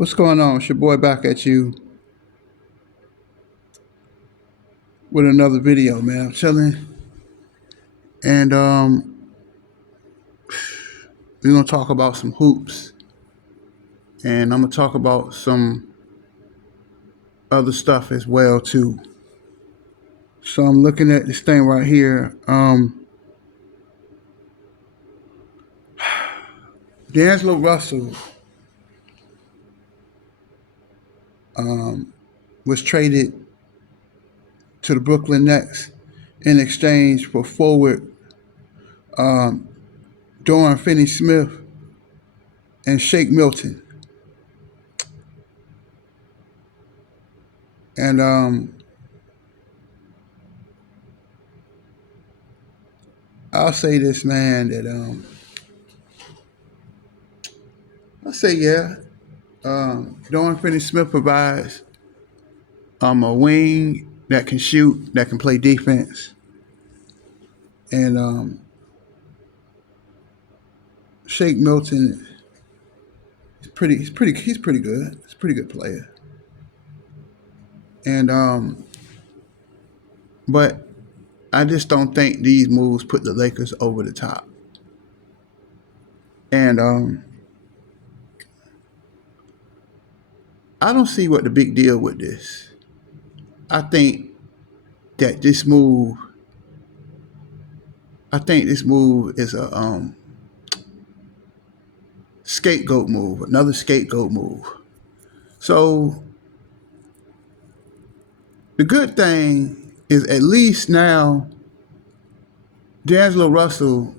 What's going on? It's your boy back at you with another video, man. I'm chilling, and we're gonna talk about some hoops, and I'm gonna talk about some other stuff as well too. So I'm looking at this thing right here. D'Angelo Russell was traded to the Brooklyn Nets in exchange for forward Dorian Finney-Smith and Shake Milton, and I'll say this, man, that I'll say yeah. Dorian Finney-Smith provides a wing that can shoot, that can play defense, and Shake Milton is pretty. He's pretty good. He's a pretty good player. And but I just don't think these moves put the Lakers over the top. And I don't see what the big deal with this. I think that this move. I think this move is a scapegoat move, another scapegoat move. So the good thing is at least now D'Angelo Russell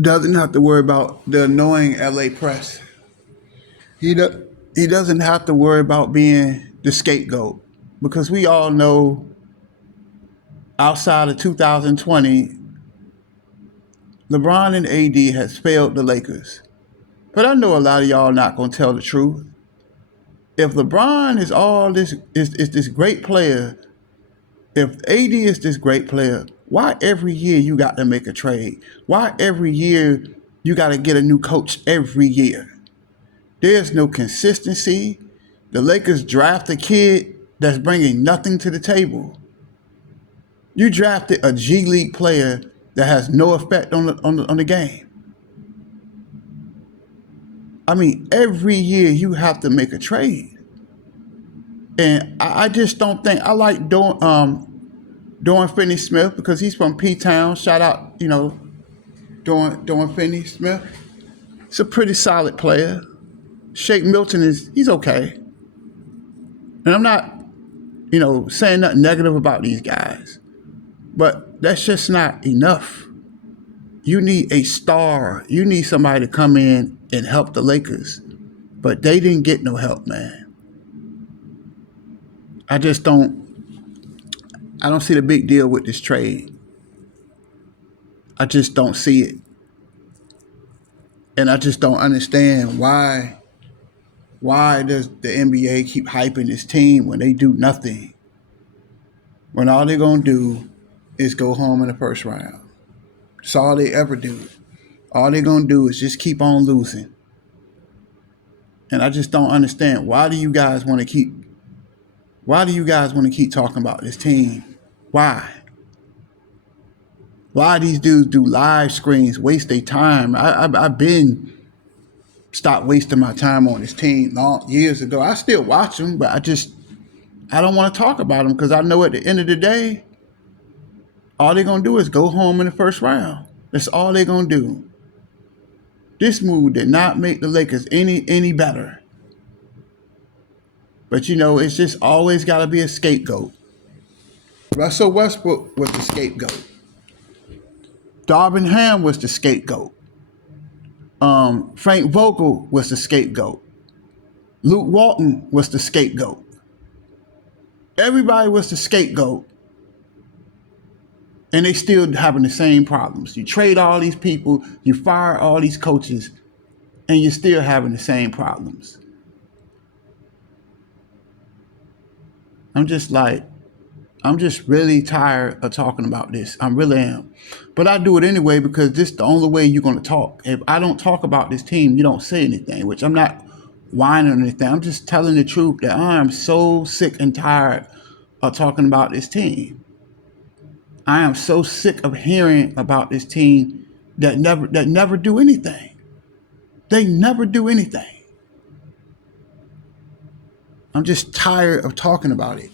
doesn't have to worry about the annoying LA press. He doesn't have to worry about being the scapegoat because we all know outside of 2020, LeBron and AD has failed the Lakers. But I know a lot of y'all not gonna tell the truth. If LeBron is all this is this great player, if AD is this great player, why every year you got to make a trade? Why every year you got to get a new coach every year? There's no consistency. The Lakers draft a kid that's bringing nothing to the table. You drafted a G League player that has no effect on the game. I mean, every year you have to make a trade. And I just don't think I like Dorian Finney-Smith because he's from P-Town. Shout out, Dorian Finney-Smith. He's a pretty solid player. Shake Milton he's okay. And I'm not, saying nothing negative about these guys. But that's just not enough. You need a star. You need somebody to come in and help the Lakers. But they didn't get no help, man. I don't see the big deal with this trade. I just don't see it. And I just don't understand why does the NBA keep hyping this team when they do nothing? When all they're going to do is go home in the first round. That's all they ever do. All they're going to do is just keep on losing. And I just don't understand. Why do you guys want to keep talking about this team? Why? Why these dudes do live screens, waste their time? I've been stopped wasting my time on this team years ago. I still watch them, but I don't want to talk about them because I know at the end of the day, all they're going to do is go home in the first round. That's all they're going to do. This move did not make the Lakers any better. But, it's just always got to be a scapegoat. Russell Westbrook was the scapegoat. Darvin Ham was the scapegoat. Frank Vogel was the scapegoat. Luke Walton was the scapegoat. Everybody was the scapegoat. And they still having the same problems. You trade all these people, you fire all these coaches, and you're still having the same problems. I'm just really tired of talking about this. I really am. But I do it anyway because this is the only way you're going to talk. If I don't talk about this team, you don't say anything, which I'm not whining or anything. I'm just telling the truth that I am so sick and tired of talking about this team. I am so sick of hearing about this team that never do anything. They never do anything. I'm just tired of talking about it.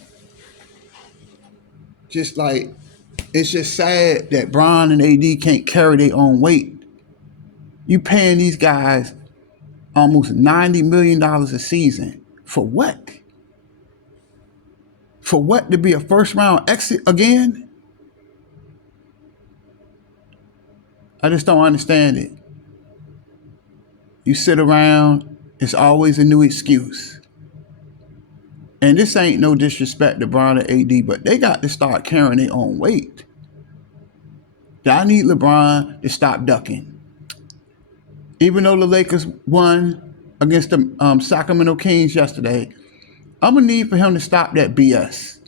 Just like it's just sad that Bron and AD can't carry their own weight. You paying these guys almost $90 million a season. For what? For what? To be a first round exit again? I just don't understand it. You sit around, it's always a new excuse. And this ain't no disrespect to Bron and AD, but they got to start carrying their own weight. I need LeBron to stop ducking. Even though the Lakers won against the Sacramento Kings yesterday, I'm going to need for him to stop that BS.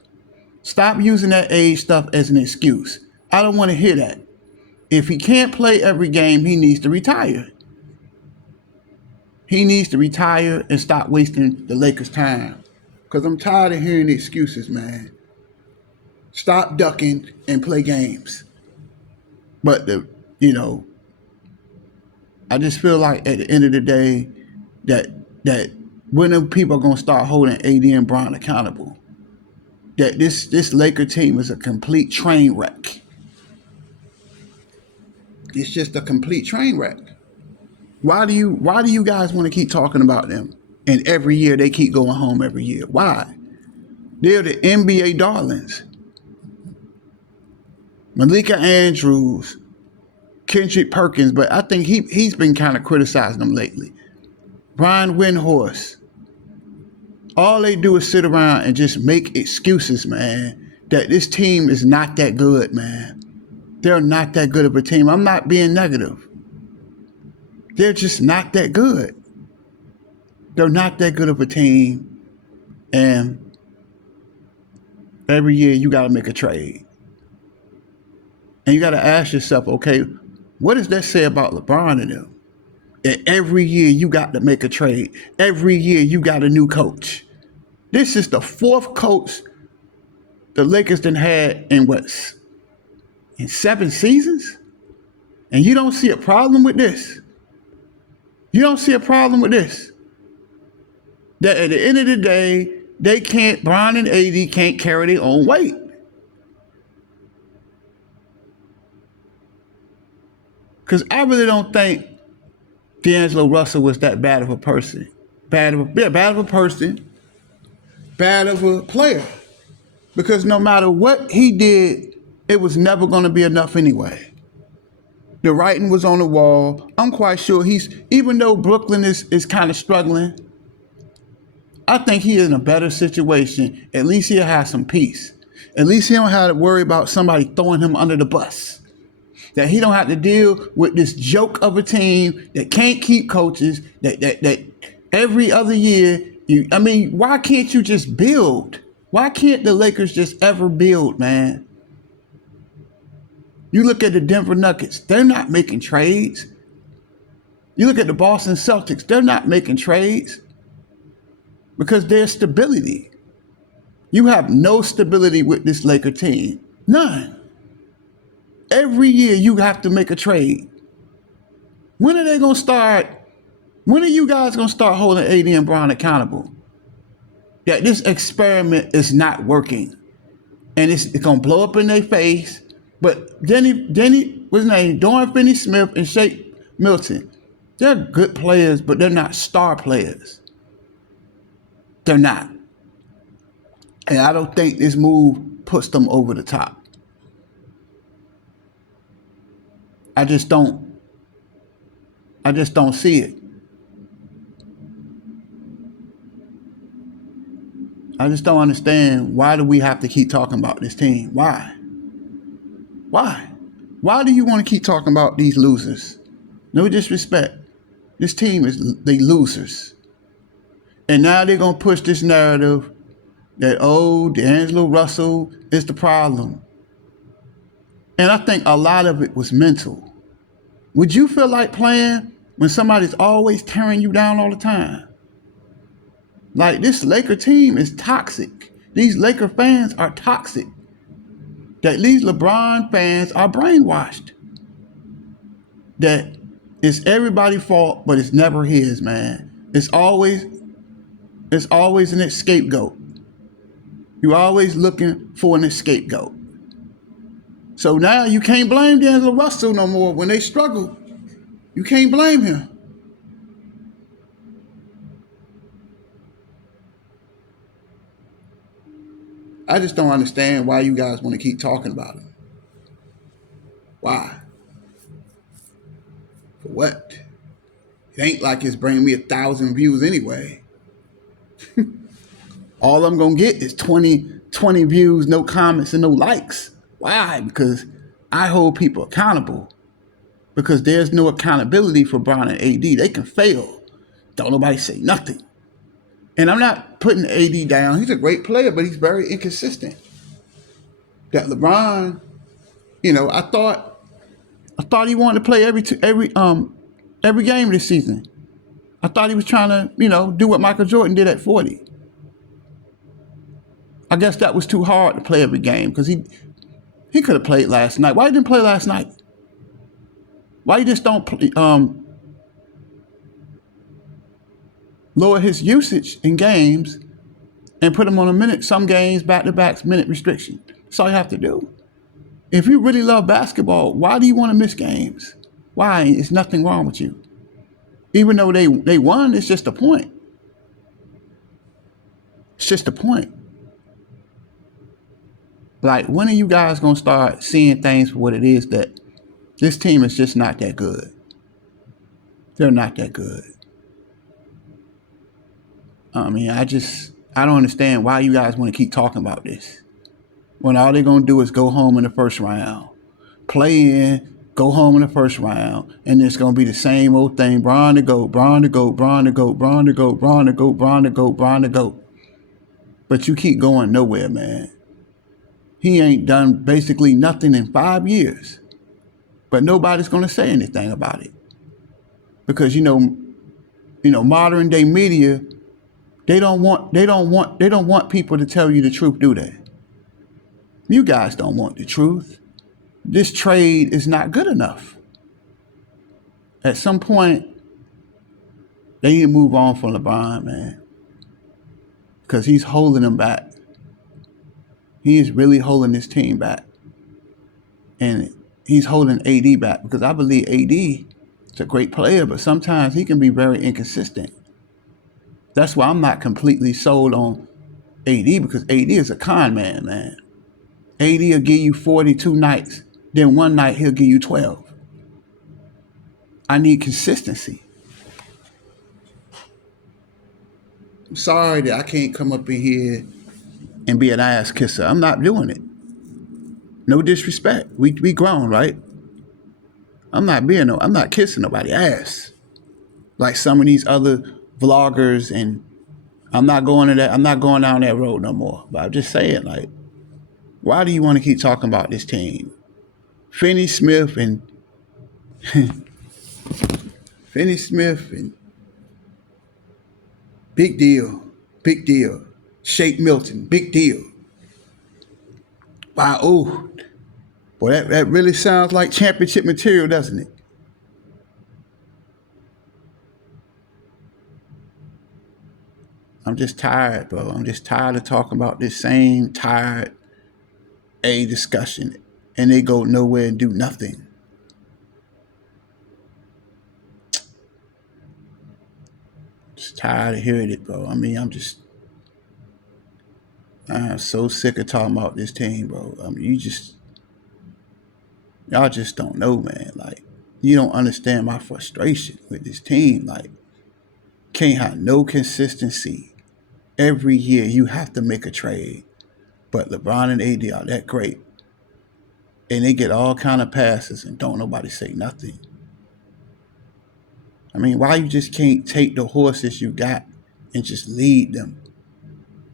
Stop using that age stuff as an excuse. I don't want to hear that. If he can't play every game, he needs to retire. He needs to retire and stop wasting the Lakers' time. Because I'm tired of hearing the excuses, man. Stop ducking and play games. But, I just feel like at the end of the day that when people are going to start holding AD and Bron accountable, that this Laker team is a complete train wreck. It's just a complete train wreck. Why do you guys want to keep talking about them? And every year they keep going home every year. Why? They're the NBA darlings. Malika Andrews, Kendrick Perkins, but I think he's been kind of criticizing them lately. Brian Windhorst. All they do is sit around and just make excuses, man, that this team is not that good, man. They're not that good of a team. I'm not being negative. They're just not that good. They're not that good of a team. And every year you got to make a trade. And you got to ask yourself, okay, what does that say about LeBron and them? And every year you got to make a trade. Every year you got a new coach. This is the fourth coach the Lakers done had in 7 seasons? And you don't see a problem with this? You don't see a problem with this? That at the end of the day, Bron and AD can't carry their own weight. Because I really don't think D'Angelo Russell was that bad of a person. Bad of a person. Bad of a player. Because no matter what he did, it was never going to be enough anyway. The writing was on the wall. I'm quite sure even though Brooklyn is kind of struggling, I think he is in a better situation. At least he'll have some peace. At least he don't have to worry about somebody throwing him under the bus. That he don't have to deal with this joke of a team that can't keep coaches, that every other year, why can't you just build? Why can't the Lakers just ever build, man? You look at the Denver Nuggets, they're not making trades. You look at the Boston Celtics, they're not making trades because there's stability. You have no stability with this Laker team. None. Every year you have to make a trade. When are you guys going to start holding AD and Bron accountable? That this experiment is not working. And it's going to blow up in their face. But Denny, what's his name? Dorian Finney-Smith and Shake Milton. They're good players, but they're not star players. They're not. And I don't think this move puts them over the top. I just don't see it. I just don't understand, why do we have to keep talking about this team? Why? Why do you want to keep talking about these losers? No disrespect. This team they losers. And now they're going to push this narrative that, D'Angelo Russell is the problem. And I think a lot of it was mental. Would you feel like playing when somebody's always tearing you down all the time? Like, this Laker team is toxic. These Laker fans are toxic. That these LeBron fans are brainwashed. That it's everybody's fault, but it's never his, man. It's always an scapegoat. You're always looking for an scapegoat. So now you can't blame D'Angelo Russell no more when they struggle. You can't blame him. I just don't understand why you guys want to keep talking about him. Why? For what? It ain't like it's bringing me 1,000 views anyway. All I'm going to get is 20 views, no comments, and no likes. Why? Because I hold people accountable. Because there's no accountability for Bron and AD. They can fail. Don't nobody say nothing. And I'm not putting AD down. He's a great player, but he's very inconsistent. That LeBron, I thought he wanted to play every game this season. I thought he was trying to, do what Michael Jordan did at 40. I guess that was too hard to play every game because he could have played last night. Why he didn't play last night? Why you just don't lower his usage in games and put him on some games back-to-back minute restriction? That's all you have to do. If you really love basketball, why do you want to miss games? Why? There's nothing wrong with you. Even though they won, it's just a point. It's just a point. Like, when are you guys going to start seeing things for what it is, that this team is just not that good? They're not that good. I mean, I don't understand why you guys want to keep talking about this when all they're going to do is go home in the first round. Play in, go home in the first round, and it's going to be the same old thing. Bron to go, Bron to go, Bron to go, Bron to go, Bron to go, Bron to go, Bron to go. But you keep going nowhere, man. He ain't done basically nothing in 5 years. But nobody's going to say anything about it. Because, modern day media, they don't want people to tell you the truth, do they? You guys don't want the truth. This trade is not good enough. At some point, they need to move on from LeBron, man. Because he's holding them back. He is really holding this team back. And he's holding AD back, because I believe AD is a great player, but sometimes he can be very inconsistent. That's why I'm not completely sold on AD, because AD is a con man, man. AD will give you 42 nights, then one night he'll give you 12. I need consistency. I'm sorry that I can't come up in here and be an ass kisser. I'm not doing it. No disrespect. We grown, right? I'm not kissing nobody's ass like some of these other vloggers, and I'm not going down that road no more. But I'm just saying, like, why do you want to keep talking about this team? Finney Smith and big deal. Shake Milton, big deal. Wow, boy, that really sounds like championship material, doesn't it? I'm just tired, bro. I'm just tired of talking about this same tired discussion, and they go nowhere and do nothing. Just tired of hearing it, bro. I mean, I'm so sick of talking about this team, bro. I mean, y'all just don't know, man. Like, you don't understand my frustration with this team. Like, can't have no consistency. Every year you have to make a trade. But LeBron and AD are that great. And they get all kind of passes and don't nobody say nothing. I mean, why you just can't take the horses you got and just lead them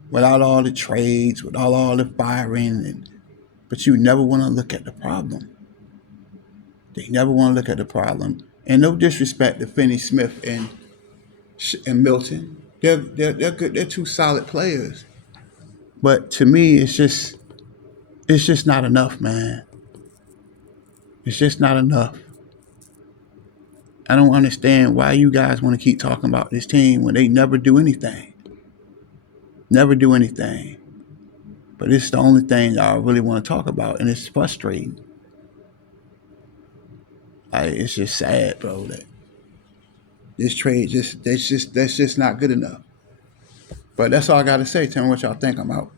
without all the trades, without all the firing, but you never want to look at the problem. They never want to look at the problem. And no disrespect to Finney Smith and Milton. They're good. They're two solid players. But to me, it's just not enough, man. It's just not enough. I don't understand why you guys want to keep talking about this team when they never do anything. Never do anything. But it's the only thing I really want to talk about, and it's frustrating. It's just sad, bro. That this trade that's just not good enough. But that's all I got to say. Tell me what y'all think. I'm out.